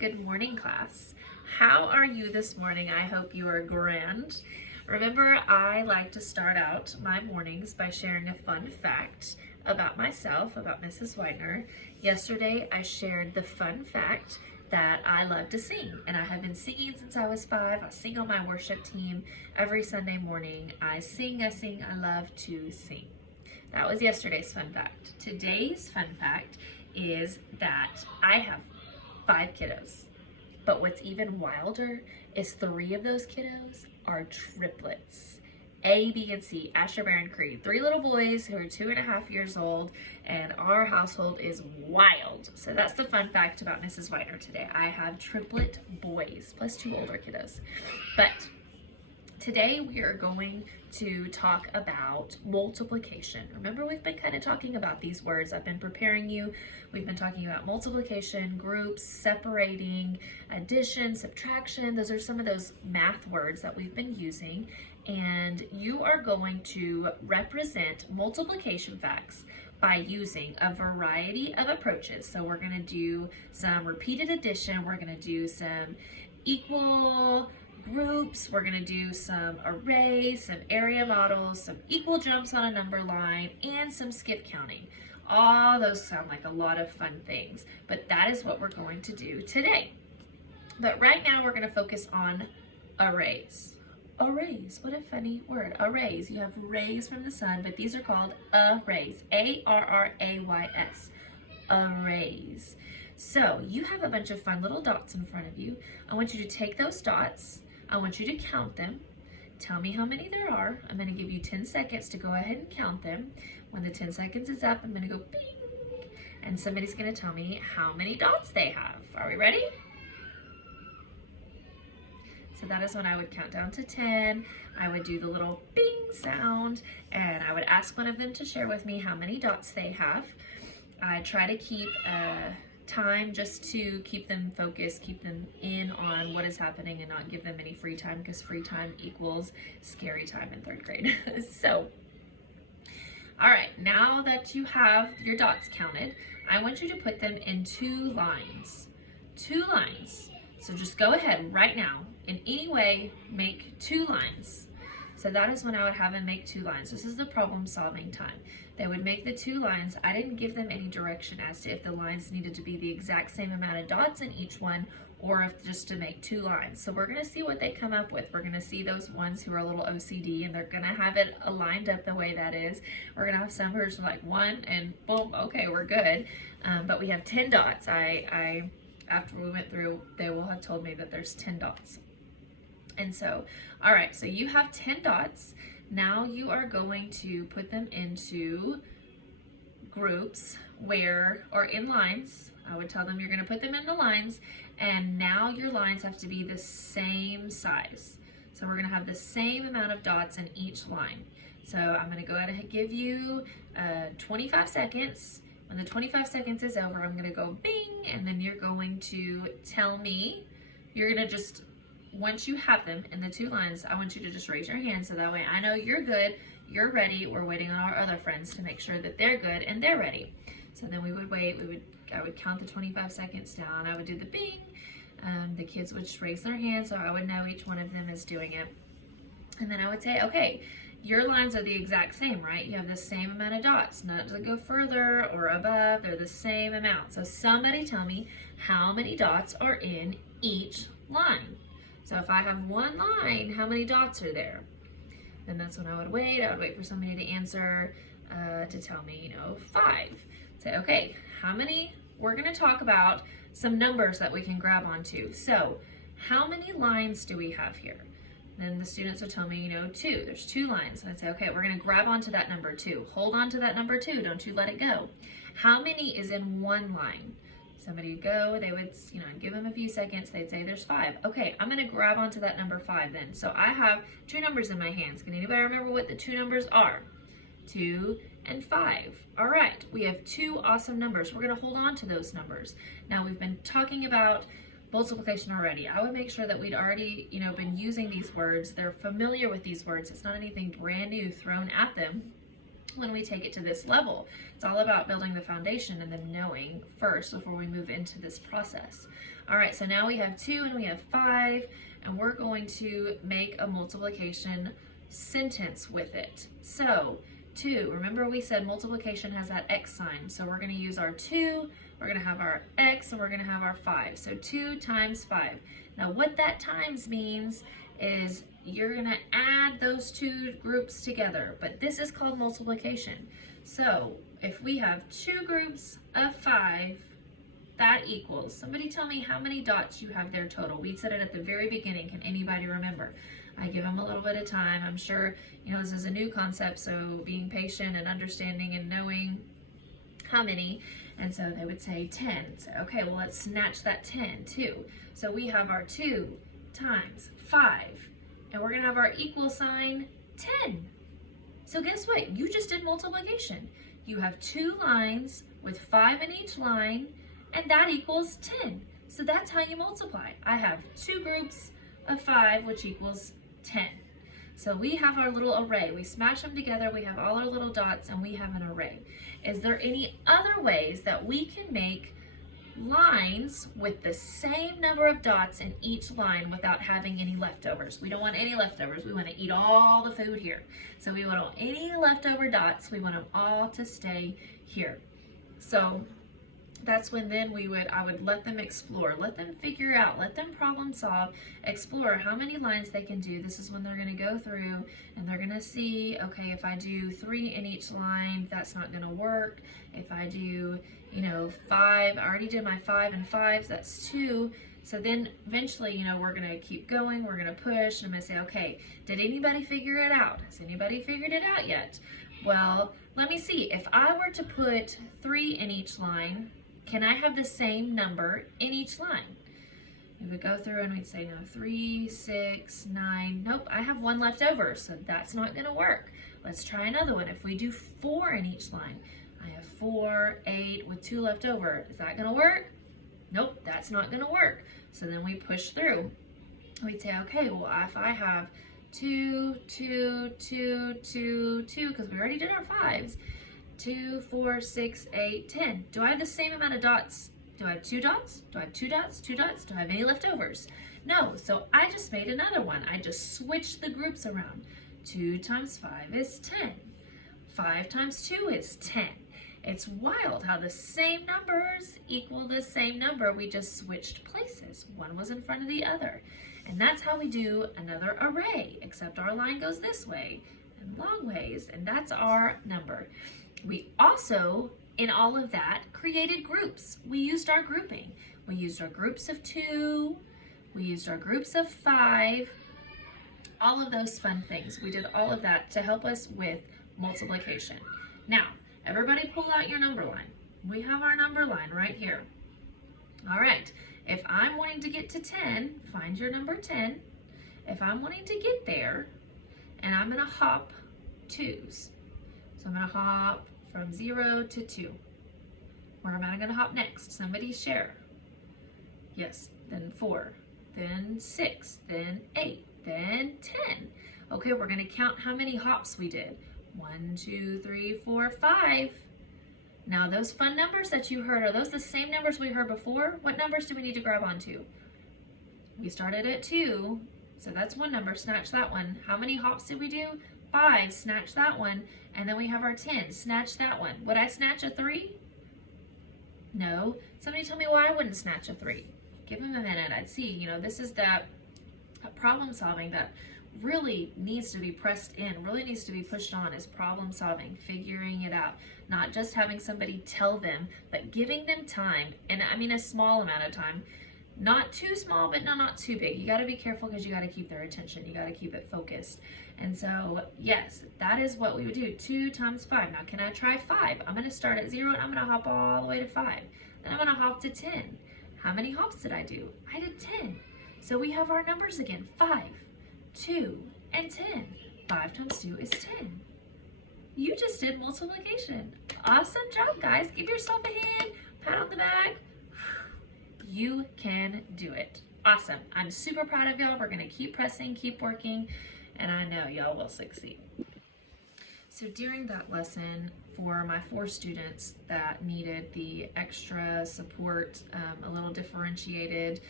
Good morning, class. How are you this morning? I hope you are grand. Remember, I like to start out my mornings by sharing a fun fact about myself, about Mrs. Widener. Yesterday, I shared the fun fact that I love to sing, and I have been singing since I was 5. I sing on my worship team every Sunday morning. I sing, I love to sing. That was yesterday's fun fact. Today's fun fact is that I have 5 kiddos. But what's even wilder is 3 of those kiddos are triplets. A, B, and C, Asher, Baron, Creed. 3 little boys who are 2.5 years old, and our household is wild. So that's the fun fact about Mrs. Widener today. I have triplet boys, plus 2 older kiddos. But today we are going to talk about multiplication. Remember, we've been kind of talking about these words. I've been preparing you. We've been talking about multiplication, groups, separating, addition, subtraction. Those are some of those math words that we've been using. And you are going to represent multiplication facts by using a variety of approaches. So we're going to do some repeated addition. We're going to do some equal groups, we're going to do some arrays, some area models, some equal jumps on a number line, and some skip counting. All those sound like a lot of fun things, but that is what we're going to do today. But right now we're going to focus on arrays. Arrays, what a funny word. Arrays, you have rays from the sun, but these are called arrays. A-R-R-A-Y-S. Arrays. So you have a bunch of fun little dots in front of you. I want you to take those dots. I want you to count them. Tell me how many there are. I'm going to give you 10 seconds to go ahead and count them. When the 10 seconds is up, I'm going to go bing, and somebody's going to tell me how many dots they have. Are we ready? So that is when I would count down to 10. I would do the little bing sound, and I would ask one of them to share with me how many dots they have. I try to keep time just to keep them focused, keep them in on what is happening and not give them any free time, because free time equals scary time in 3rd grade. So, all right, now that you have your dots counted, I want you to put them in 2 lines. 2 lines. So just go ahead right now, in any way, make 2 lines. So that is when I would have them make 2 lines. This is the problem solving time. They would make the 2 lines. I didn't give them any direction as to if the lines needed to be the exact same amount of dots in each one, or if just to make 2 lines. So we're gonna see what they come up with. We're gonna see those ones who are a little OCD and they're gonna have it aligned up the way that is. We're gonna have some who are like 1 and boom, okay, we're good. But we have 10 dots. After we went through, they will have told me that there's 10 dots. And so, all right, so you have 10 dots. Now you are going to put them into groups or in lines. I would tell them you're going to put them in the lines, and now your lines have to be the same size. So we're going to have the same amount of dots in each line. So I'm going to go ahead and give you 25 seconds. When the 25 seconds is over, I'm going to go bing, and then you're going to tell me, you're going to just, once you have them in the 2 lines, I want you to just raise your hand so that way I know you're good, you're ready. We're waiting on our other friends to make sure that they're good and they're ready. So then we would wait, I would count the 25 seconds down, I would do the bing, the kids would just raise their hand so I would know each one of them is doing it. And then I would say, okay, your lines are the exact same, right? You have the same amount of dots, not to go further or above, they're the same amount. So somebody tell me how many dots are in each line. So if I have 1 line, how many dots are there? Then that's when I would wait for somebody to answer, to tell me, 5. Say, okay, how many? We're gonna talk about some numbers that we can grab onto. So how many lines do we have here? Then the students would tell me, 2, there's 2 lines. And I'd say, okay, we're gonna grab onto that number 2. Hold on to that number 2, don't you let it go. How many is in 1 line? Somebody would go, they would, give them a few seconds, they'd say there's 5. Okay, I'm gonna grab onto that number 5 then. So I have 2 numbers in my hands. Can anybody remember what the 2 numbers are? 2 and 5. All right, we have 2 awesome numbers. We're gonna hold on to those numbers. Now we've been talking about multiplication already. I would make sure that we'd already, been using these words. They're familiar with these words. It's not anything brand new thrown at them. when we take it to this level. It's all about building the foundation and then knowing first before we move into this process. All right, so now we have 2 and we have 5, and we're going to make a multiplication sentence with it. So 2, remember we said multiplication has that X sign, so we're going to use our 2, we're going to have our X, and we're going to have our 5. So 2 times 5. Now what that times means is you're going to add those 2 groups together, but this is called multiplication. So if we have 2 groups of 5, that equals, somebody tell me how many dots you have there total. We said it at the very beginning. Can anybody remember? I give them a little bit of time. I'm sure, this is a new concept, so being patient and understanding and knowing how many. And so they would say 10. So, okay, well, let's snatch that 10 too. So we have our 2 times 5, and we're going to have our equal sign 10. So guess what? You just did multiplication. You have 2 lines with 5 in each line, and that equals 10. So that's how you multiply. I have 2 groups of 5, which equals 10. So we have our little array. We smash them together, we have all our little dots, and we have an array. Is there any other ways that we can make lines with the same number of dots in each line without having any leftovers? We don't want any leftovers. We want to eat all the food here. So we don't want any leftover dots. We want them all to stay here. So that's when then I would let them explore, let them figure out, let them problem solve, explore how many lines they can do. This is when they're going to go through and they're going to see, okay, if I do 3 in each line, that's not going to work. If I do, 5, I already did my 5 and 5s, that's 2. So then eventually, we're going to keep going, we're going to push, and I'm going to say, okay, did anybody figure it out? Has anybody figured it out yet? Well, let me see. If I were to put 3 in each line, can I have the same number in each line? We would go through and we'd say, no, 3, 6, 9. Nope, I have 1 left over, so that's not going to work. Let's try another one. If we do 4 in each line, I have 4, 8 with 2 left over. Is that going to work? Nope, that's not going to work. So then we push through. We'd say, okay, well, if I have 2, 2, 2, 2, 2, because we already did our 5s, 2, 4, 6, 8, 10. Do I have the same amount of dots? Do I have 2 dots? Do I have 2 dots? 2 dots? Do I have any leftovers? No, so I just made another one. I just switched the groups around. 2 times 5 is 10. 5 times 2 is 10. It's wild how the same numbers equal the same number. We just switched places. One was in front of the other. And that's how we do another array, except our line goes this way and long ways, and that's our number. We also, in all of that, created groups. We used our grouping. We used our groups of 2, we used our groups of 5, all of those fun things. We did all of that to help us with multiplication. Now, everybody pull out your number line. We have our number line right here. All right, if I'm wanting to get to 10, find your number 10. If I'm wanting to get there, and I'm gonna hop 2s. So I'm going to hop from 0 to 2. Where am I going to hop next? Somebody share. Yes, then 4, then 6, then 8, then 10. Okay, we're going to count how many hops we did. 1, 2, 3, 4, 5. Now those fun numbers that you heard, are those the same numbers we heard before? What numbers do we need to grab onto? We started at 2, so that's one number, snatch that one. How many hops did we do? 5, snatch that one, and then we have our 10, snatch that one. Would I snatch a 3? No. Somebody tell me why I wouldn't snatch a 3. Give them a minute, I'd see. This is that problem solving that really needs to be pressed in, really needs to be pushed on, is problem solving, figuring it out. Not just having somebody tell them, but giving them time, and I mean a small amount of time. Not too small, but not too big. You got to be careful because you got to keep their attention. You got to keep it focused. And so, yes, that is what we would do. 2 times 5. Now, can I try 5? I'm going to start at 0 and I'm going to hop all the way to 5. Then I'm going to hop to 10. How many hops did I do? I did 10. So we have our numbers again. 5, 2, and 10. 5 times 2 is 10. You just did multiplication. Awesome job, guys. Give yourself a hand. Pat on the back. You can do it. Awesome. I'm super proud of y'all. We're going to keep pressing, keep working, and I know y'all will succeed. So during that lesson, for my 4 students that needed the extra support, a little differentiated,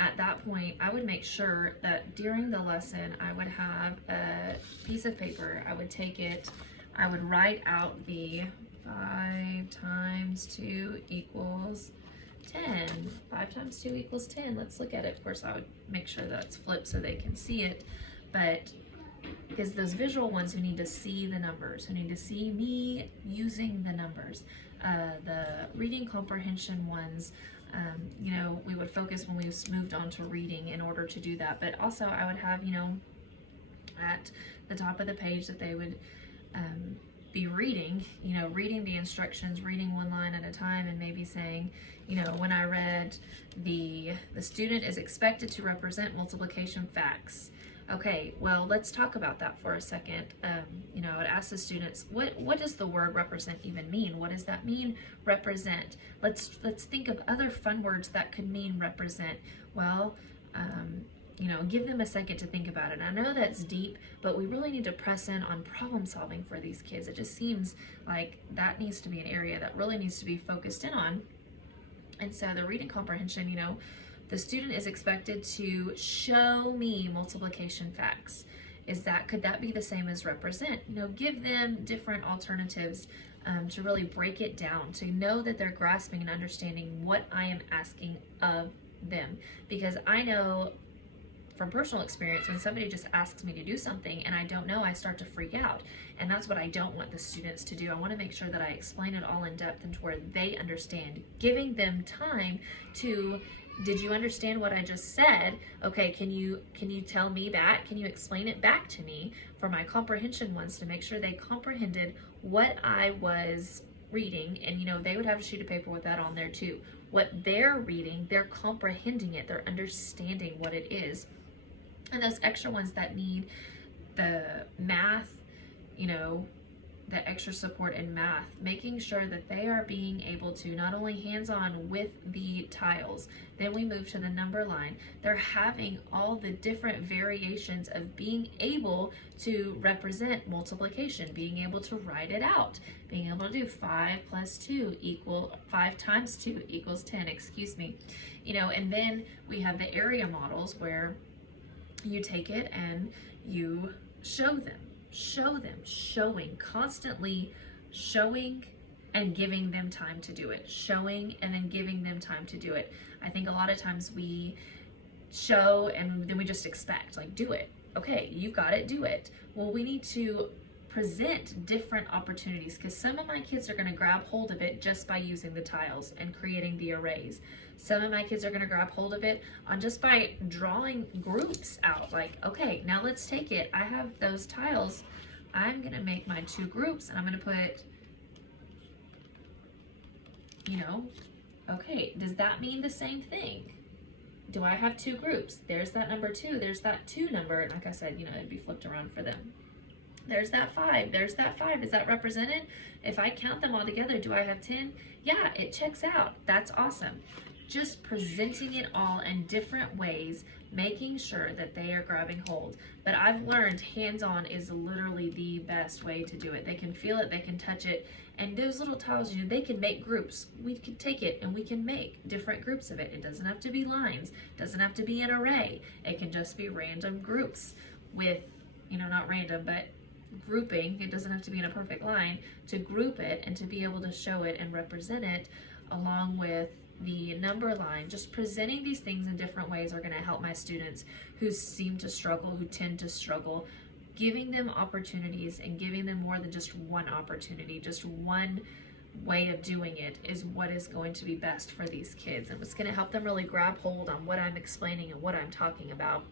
at that point, I would make sure that during the lesson, I would have a piece of paper. I would take it, I would write out the 5 times 2 equals 10. 5 times 2 equals 10. Let's look at it. Of course, I would make sure that's flipped so they can see it, but because those visual ones who need to see the numbers, who need to see me using the numbers. The reading comprehension ones, you know, we would focus when we moved on to reading in order to do that. But also I would have, you know, at the top of the page that they would be reading, you know, reading the instructions, reading one line at a time, and maybe saying, you know, when I read the student is expected to represent multiplication facts. Okay, well, let's talk about that for a second. You know, I would ask the students, what does the word represent even mean? What does that mean, represent? Let's think of other fun words that could mean represent. Well, you know, give them a second to think about it. I know that's deep, but we really need to press in on problem solving for these kids. It just seems like that needs to be an area that really needs to be focused in on. And so the reading comprehension, you know, the student is expected to show me multiplication facts. Could that be the same as represent? You know, give them different alternatives to really break it down, to know that they're grasping and understanding what I am asking of them. Because I know from personal experience, when somebody just asks me to do something and I don't know, I start to freak out. And that's what I don't want the students to do. I want to make sure that I explain it all in depth and to where they understand, giving them time to, did you understand what I just said? Okay, can you tell me back? Can you explain it back to me for my comprehension ones to make sure they comprehended what I was reading? And you know, they would have a sheet of paper with that on there too. What they're reading, they're comprehending it, they're understanding what it is. And those extra ones that need the math, you know, the extra support in math, making sure that they are being able to not only hands-on with the tiles, then we move to the number line. They're having all the different variations of being able to represent multiplication, being able to write it out, being able to do 5 times 2 equals 10, excuse me. You know, and then we have the area models where you take it and you show them, constantly showing and giving them time to do it, showing and then giving them time to do it. I think a lot of times we show and then we just expect, like, do it. Okay, you've got it, do it. Well, we need to present different opportunities, because some of my kids are going to grab hold of it just by using the tiles and creating the arrays. Some of my kids are going to grab hold of it on just by drawing groups out. Like, okay, now let's take it. I have those tiles. I'm going to make my 2 groups and I'm going to put, you know, okay, does that mean the same thing? Do I have 2 groups? There's that number 2, there's that 2 number. And like I said, you know, it'd be flipped around for them. There's that 5, there's that 5. Is that represented? If I count them all together, do I have 10? Yeah, it checks out. That's awesome. Just presenting it all in different ways, making sure that they are grabbing hold. But I've learned hands-on is literally the best way to do it. They can feel it, they can touch it, and those little tiles, you know, they can make groups. We can take it and we can make different groups of it. It doesn't have to be lines, it doesn't have to be an array. It can just be random groups with, you know, not random, but grouping. It doesn't have to be in a perfect line, to group it and to be able to show it and represent it along with the number line. Just presenting these things in different ways are going to help my students who seem to struggle, who tend to struggle. Giving them opportunities and giving them more than just one opportunity, just one way of doing it is what is going to be best for these kids, and what's going to help them really grab hold on what I'm explaining and what I'm talking about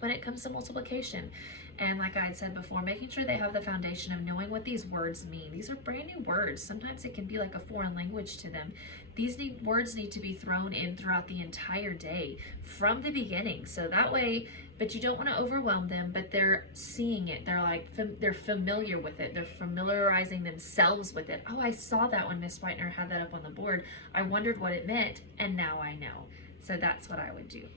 when it comes to multiplication. And like I had said before, making sure they have the foundation of knowing what these words mean. These are brand new words. Sometimes it can be like a foreign language to them. These words need to be thrown in throughout the entire day from the beginning. So that way, but you don't want to overwhelm them, but they're seeing it. They're like, they're familiar with it. They're familiarizing themselves with it. Oh, I saw that when Miss Whitener had that up on the board. I wondered what it meant, and now I know. So that's what I would do.